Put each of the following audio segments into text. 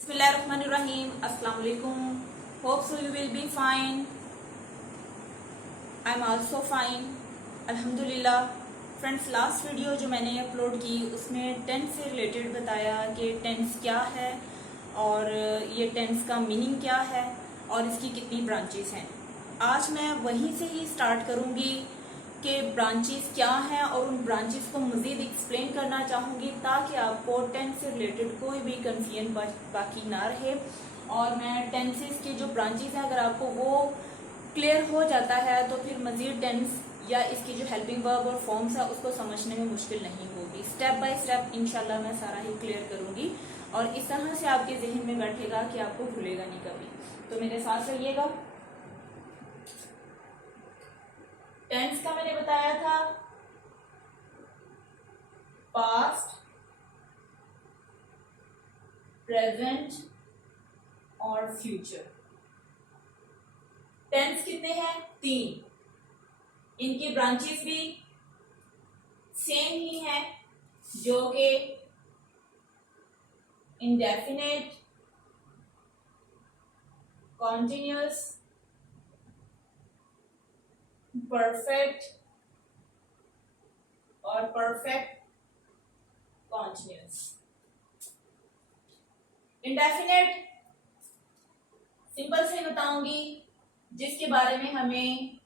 Bismillahirrahmanirrahim. Assalamu alaikum. Hope so you will be fine. I'm also fine. अल्हम्दुलिल्लाह. Friends, last video जो मैंने upload की उसमें tense से रिलेटेड बताया कि टेंस क्या है और ये टेंस का मीनिंग क्या है और इसकी कितनी ब्रांचेस हैं. आज मैं वहीं से ही स्टार्ट करूंगी कि ब्रांचेस क्या हैं और उन ब्रांचेस को मज़ीद एक्सप्लेन करना चाहूँगी ताकि आपको टेंस से रिलेटेड कोई भी कंफ्यूजन बाकी ना रहे. और मैं टेंसेस की जो ब्रांचेस हैं अगर आपको वो क्लियर हो जाता है तो फिर मज़ीद टेंस या इसकी जो हेल्पिंग वर्ब और फॉर्म्स है उसको समझने में मुश्किल नहीं होगी. स्टेप बाय स्टेप इंशाल्लाह मैं सारा ही क्लियर करूँगी और इस तरह से आपके जहन में बैठेगा कि आपको भूलेगा नहीं कभी. तो मेरे साथ रहिएगा. टेंस का मैंने बताया था पास्ट, प्रेजेंट और फ्यूचर. टेंस कितने हैं? 3. इनकी ब्रांचेस भी सेम ही है जो कि इंडेफिनिट, कॉन्टिन्यूअस, परफेक्ट और परफेक्ट कॉन्टिन्यूअस. इंडेफिनिट सिंपल से बताऊंगी जिसके बारे में हमें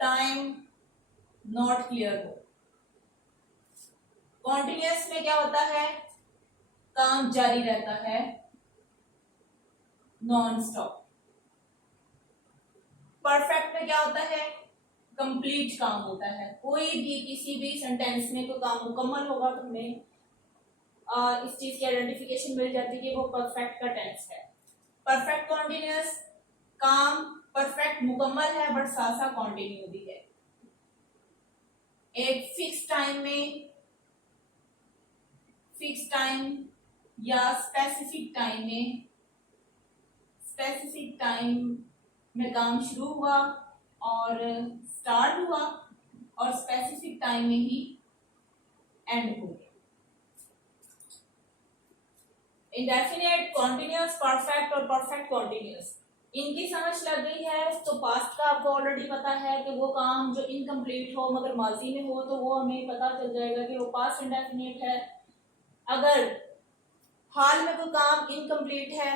टाइम नॉट क्लियर हो. कॉन्टिन्यूअस में क्या होता है? काम जारी रहता है नॉन स्टॉप. परफेक्ट में क्या होता है? कंप्लीट काम होता है. कोई भी किसी भी सेंटेंस में कोई काम मुकम्मल होगा तो हमें इस चीज की आइडेंटिफिकेशन मिल जाती है कि वो परफेक्ट का टेंस है. परफेक्ट कॉन्टिन्यूअस, काम परफेक्ट मुकम्मल है बट साथ साथ कॉन्टिन्यू भी है. एक फिक्स टाइम या स्पेसिफिक टाइम में काम शुरू हुआ और स्टार्ट हुआ और स्पेसिफिक टाइम में ही एंड हो गया. इंडेफिनिट, कॉन्टिन्यूअस, परफेक्ट और परफेक्ट कॉन्टिन्यूअस, इनकी समझ लग गई है तो पास्ट का आपको ऑलरेडी पता है कि वो काम जो इनकम्प्लीट हो मगर माजी में हो तो वो हमें पता चल जाएगा कि वो पास्ट इंडेफिनिट है. अगर हाल में कोई काम इनकम्प्लीट है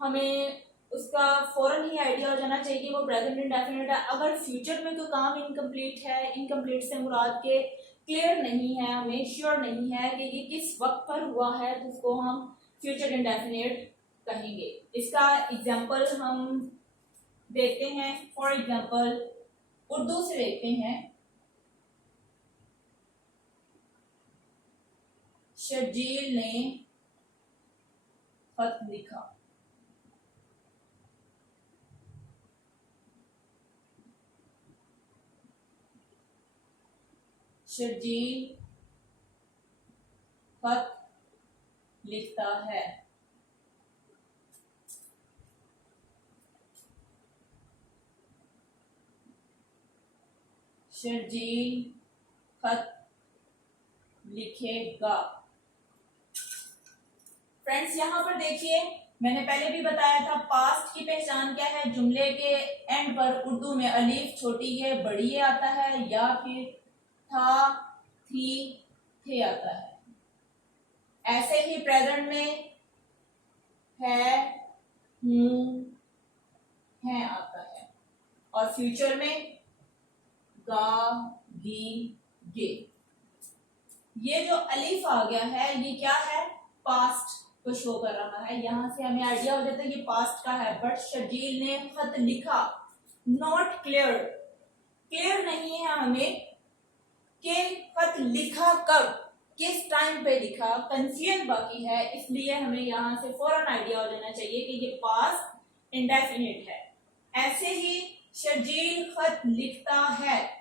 हमें उसका फौरन ही आइडिया हो जाना चाहिए कि वो प्रेजेंट इंडेफिनिट है. अगर फ्यूचर में कोई काम इनकम्प्लीट है, इनकम्प्लीट से मुराद के क्लियर नहीं है, हमें श्योर नहीं है कि ये किस वक्त पर हुआ है तो उसको हम फ्यूचर इंडेफिनिट कहेंगे. इसका एग्जाम्पल हम देखते हैं. फॉर एग्जाम्पल उर्दू से देखते हैं. शर्जील ने खत लिखा. शर्जील खत लिखता है. शर्जील खत लिखेगा. फ्रेंड्स यहां पर देखिए मैंने पहले भी बताया था पास्ट की पहचान क्या है. जुमले के एंड पर उर्दू में अलीफ छोटी है बड़ी है आता है या फिर था, थी, थे आता है. ऐसे ही प्रेजेंट में है, हूं, है आता है और फ्यूचर में गा, गी, गे. ये जो अलीफ आ गया है ये क्या है? पास्ट को शो कर रहा है. यहां से हमें आइडिया हो जाता है कि पास्ट का है. बट शर्जील ने खत लिखा, नॉट क्लियर नहीं है हमें कि खत लिखा कब, किस टाइम पे लिखा, कंफ्यूजन बाकी है. इसलिए हमें यहां से फौरन आइडिया हो जाना चाहिए कि ये पास्ट इंडेफिनिट है. ऐसे ही शर्जील खत लिखता है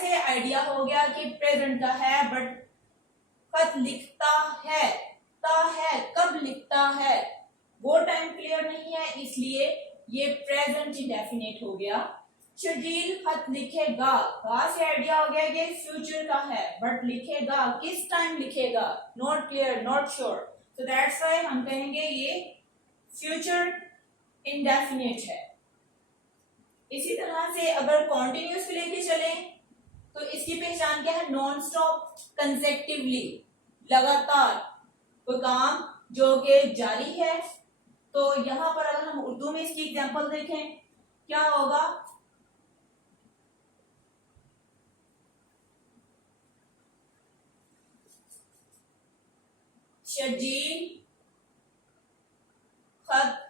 से आइडिया हो गया कि प्रेजेंट का है बट खत लिखता है कब लिखता है वो टाइम क्लियर नहीं है इसलिए ये प्रेजेंट इंडेफिनिट हो गया. शर्जील खत लिखेगा, गा से आइडिया हो गया कि फ्यूचर का है बट लिखेगा किस टाइम लिखेगा, नॉट क्लियर, नॉट श्योर. तो दैट्स व्हाई हम कहेंगे ये फ्यूचर इंडेफिनिट है। इसी तरह से अगर कॉन्टिन्यूस लेके चले तो इसकी पहचान क्या है? नॉन स्टॉप, कंसेक्टिवली, लगातार कोई काम जो कि जारी है। तो यहां पर अगर हम उर्दू में इसकी एग्जांपल देखें क्या होगा? शर्जील खत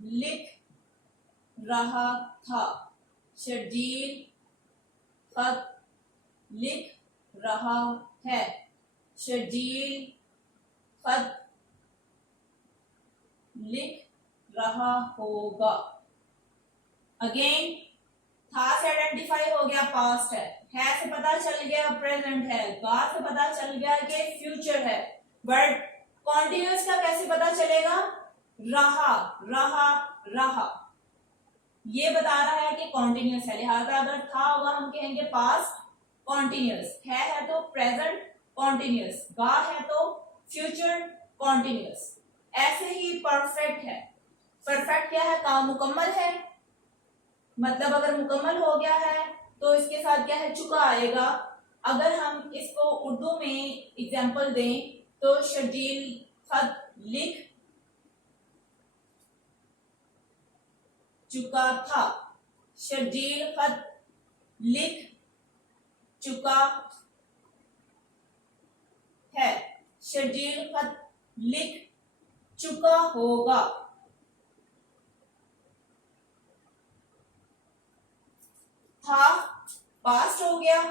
लिख रहा था। शर्जील खत लिख रहा है। शर्जील खत लिख रहा होगा। अगेन था से आइडेंटिफाई हो गया पास्ट है से पता चल गया प्रेजेंट है, गा से पता चल गया कि फ्यूचर है। बट कॉन्टिन्यूस का कैसे पता चलेगा? रहा रहा रहा, ये बता रहा है कि कॉन्टिन्यूस है। लिहाजा अगर था होगा हम कहेंगे पास्ट कॉन्टिन्यूस, है तो प्रेजेंट कॉन्टिन्यूस, गा है तो फ्यूचर कॉन्टिन्यूस। ऐसे ही परफेक्ट है। परफेक्ट क्या है? काम मुकम्मल है, मतलब अगर मुकम्मल हो गया है तो इसके साथ क्या है? चुका आएगा। अगर हम इसको उर्दू में एग्जाम्पल दें तो शर्जील खत लिख चुका था। शर्जील खत लिख चुका है। शर्जील खत लिख चुका होगा। था पास्ट हो गया,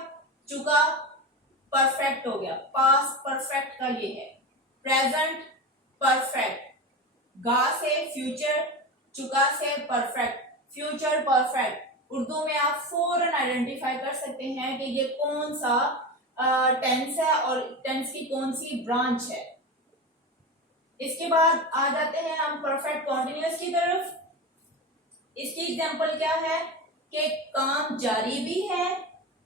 चुका परफेक्ट हो गया। पास्ट परफेक्ट का ये है। प्रेजेंट परफेक्ट, गा से फ्यूचर, चुका से परफेक्ट, फ्यूचर परफेक्ट। उर्दू में आप फौरन आइडेंटिफाई कर सकते हैं कि ये कौन सा टेंस है और टेंस की कौन सी ब्रांच है। इसके बाद आ जाते हैं हम परफेक्ट कॉन्टिन्यूअस की तरफ। इसकी एग्जांपल क्या है कि काम जारी भी है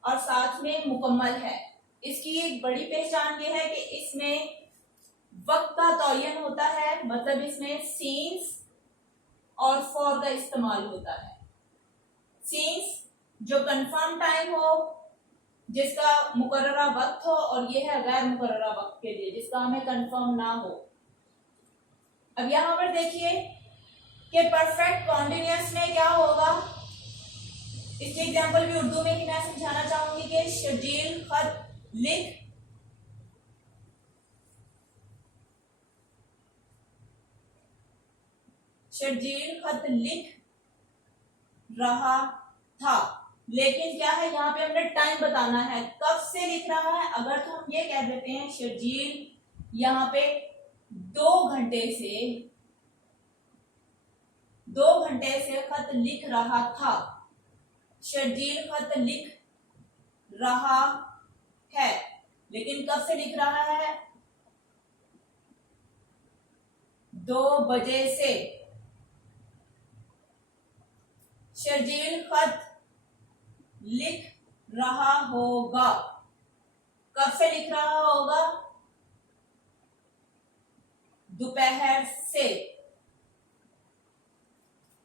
और साथ में मुकम्मल है। इसकी एक बड़ी पहचान ये है कि इसमें वक्त का तयन होता है, मतलब इसमें सीन्स और फॉर का इस्तेमाल होता है। सीन्स जो कंफर्म टाइम हो, जिसका मुकर्ररा वक्त हो, और ये है गैर मुकर्ररा वक्त के लिए जिसका हमें कंफर्म ना हो। अब यहां पर देखिए कि परफेक्ट कॉन्टिन्यूअस में क्या होगा। इसके एग्जांपल भी उर्दू में ही मैं समझाना चाहूंगी कि शर्जील खत लिख शर्जील खत लिख रहा था। लेकिन क्या है, यहाँ पे हमने टाइम बताना है, कब से लिख रहा है। अगर तो हम ये कह देते हैं शर्जील यहाँ पे 2 घंटे से खत लिख रहा था। शर्जील खत लिख रहा है, लेकिन कब से लिख रहा है? 2 बजे से। शर्जील खत लिख रहा होगा, कब से लिख रहा होगा? दोपहर से।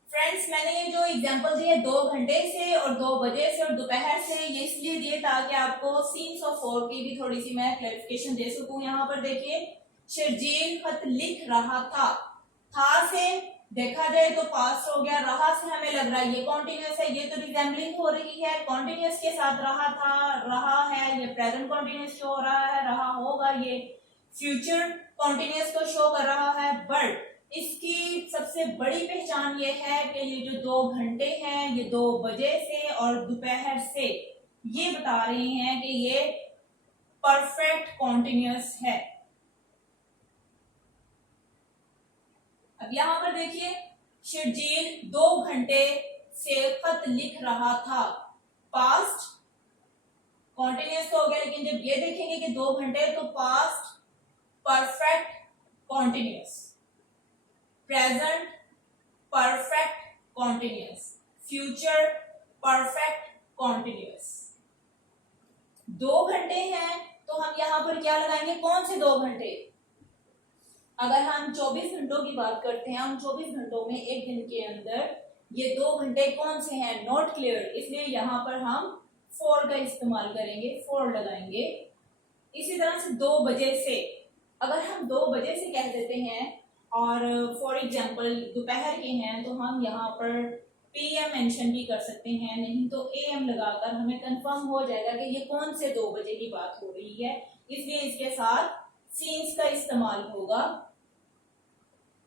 फ्रेंड्स, मैंने ये जो एग्जांपल दिए 2 घंटे से और 2 बजे से और दोपहर से, ये इसलिए दिए ताकि आपको सीन्स ऑफ फोर की भी थोड़ी सी मैं क्लैरिफिकेशन दे सकूं। यहाँ पर देखिए शर्जील खत लिख रहा था से देखा जाए तो पास्ट हो गया, रहा से हमें लग रहा है ये कॉन्टिन्यूअस है, ये तो रिजेंबलिंग हो रही है कॉन्टिन्यूअस के साथ। रहा था, रहा है, ये प्रेजेंट कॉन्टिन्यूअस शो हो रहा है, रहा होगा ये फ्यूचर कॉन्टिन्यूअस को शो कर रहा है। बट इसकी सबसे बड़ी पहचान ये है कि ये जो 2 घंटे हैं ये 2 बजे से और दोपहर से, ये बता रहे हैं कि ये परफेक्ट कॉन्टिन्यूअस है। अब यहां पर देखिए शर्जील 2 घंटे से खत लिख रहा था। पास्ट कॉन्टिन्यूअस तो हो गया, लेकिन जब ये देखेंगे कि 2 घंटे तो past perfect continuous, present perfect continuous, future perfect continuous. 2 घंटे हैं तो तो हम यहाँ पर क्या लगाएंगे, कौन से 2 घंटे। अगर हम 24 घंटों की बात करते हैं, हम 24 घंटों में एक दिन के अंदर ये 2 घंटे कौन से हैं, नॉट क्लियर, इसलिए यहाँ पर हम फॉर का इस्तेमाल करेंगे, फॉर लगाएंगे। इसी तरह से 2 बजे से, अगर हम 2 बजे से कह देते हैं और फॉर एग्जाम्पल दोपहर के हैं, तो हम यहाँ पर पीएम मेंशन भी कर सकते हैं, नहीं तो एएम लगाकर हमें कंफर्म हो जाएगा कि ये कौन से 2 बजे की बात हो रही है, इसलिए इसके साथ सीन्स का इस्तेमाल होगा।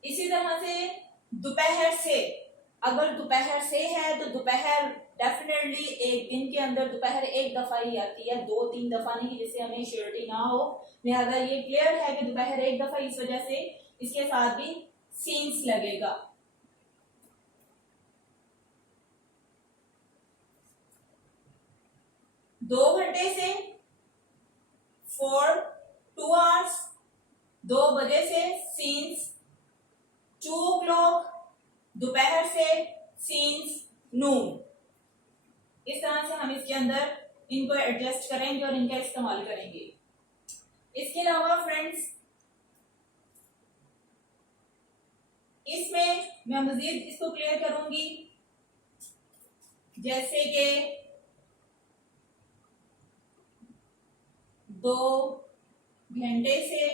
इसी तरह से दोपहर से, अगर दोपहर से है तो दोपहर डेफिनेटली एक दिन के अंदर दोपहर एक दफा ही आती है, 2-3 दफा नहीं, जिससे हमें श्योरिटी ना हो, लिहाजा ये क्लियर है कि दोपहर एक दफा, इस वजह से इसके साथ भी सीन्स लगेगा। दो घंटे से, फॉर 2 आवर्स, 2 बजे से सीन्स, 2 o'clock, दोपहर से सीन्स, नून। इस तरह से हम इसके अंदर इनको एडजस्ट करेंगे और इनका इस्तेमाल करेंगे। इसके अलावा फ्रेंड्स, इसमें मैं मजीद इसको क्लियर करूंगी, जैसे कि 2 घंटे से,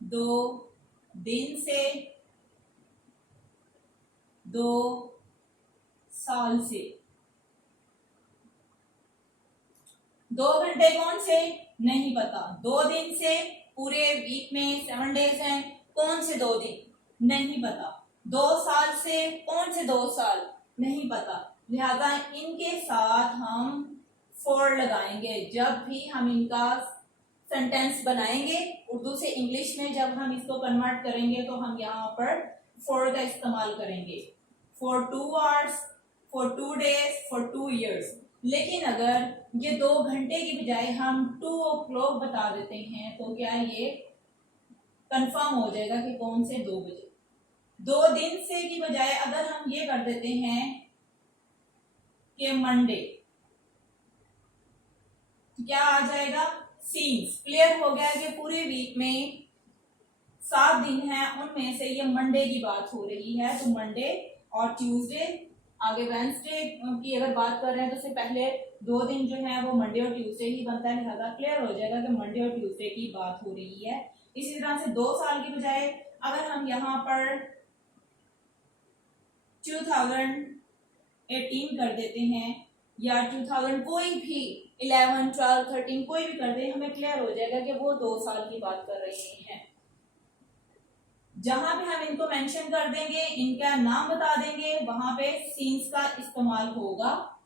2 दिन से, 2 साल से। 2 घंटे कौन से, नहीं पता। 2 दिन से, पूरे वीक में 7 डेज हैं, कौन से 2 दिन, नहीं पता। 2 साल से, कौन से 2 साल, नहीं पता। लिहाजा इनके साथ हम फॉर लगाएंगे जब भी हम इनका सेंटेंस बनाएंगे। उर्दू से इंग्लिश में जब हम इसको कन्वर्ट करेंगे तो हम यहाँ पर फॉर का इस्तेमाल करेंगे, for 2 hours, for 2 days, for 2 years. लेकिन अगर ये 2 घंटे की बजाय हम 2 o'clock बता देते हैं तो क्या ये कंफर्म हो जाएगा कि कौन से 2 बजे। 2 दिन से की बजाय अगर हम ये कर देते हैं कि मंडे, तो क्या आ जाएगा, सीन्स। क्लियर हो गया कि पूरे वीक में 7 दिन हैं, उनमें से ये मंडे की बात हो रही है, तो मंडे और ट्यूसडे, आगे वेंसडे की अगर बात कर रहे हैं तो उससे पहले 2 दिन जो है वो मंडे और ट्यूसडे ही बनता है, लिहाजा क्लियर हो जाएगा कि मंडे और ट्यूसडे की बात हो रही है। इसी तरह से 2 साल की बजाय अगर हम यहाँ पर 2018 कर देते हैं या 2000 कोई भी 11, 12, 13 कोई भी कर दे, हमें क्लियर हो जाएगा कि वो 2 साल की बात कर रहे हैं। जहां भी हम इनको मेंशन कर देंगे, इनका नाम बता देंगे, वहां पे सीन्स का इस्तेमाल होगा।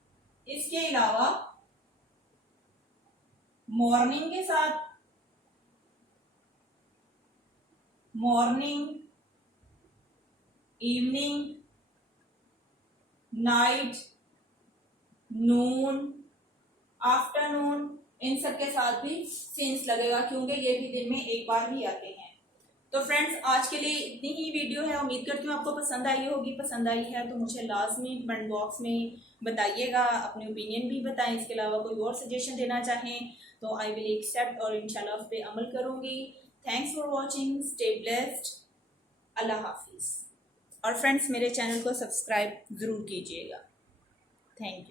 इसके अलावा मॉर्निंग के साथ, मॉर्निंग, इवनिंग, नाइट, नून, आफ्टरनून, इन सब के साथ भी सीन्स लगेगा, क्योंकि ये भी दिन में एक बार ही आते हैं। तो फ्रेंड्स, आज के लिए इतनी ही वीडियो है। उम्मीद करती हूँ आपको पसंद आई होगी। पसंद आई है तो मुझे लाजमी कमेंट बॉक्स में बताइएगा, अपने ओपिनियन भी बताएं। इसके अलावा कोई और सजेशन देना चाहें तो आई विल एक्सेप्ट और इंशाल्लाह उस पर अमल करूँगी। Thanks for watching, stay blessed, Allah हाफिज़। और फ्रेंड्स, मेरे चैनल को सब्सक्राइब ज़रूर कीजिएगा। Thank you.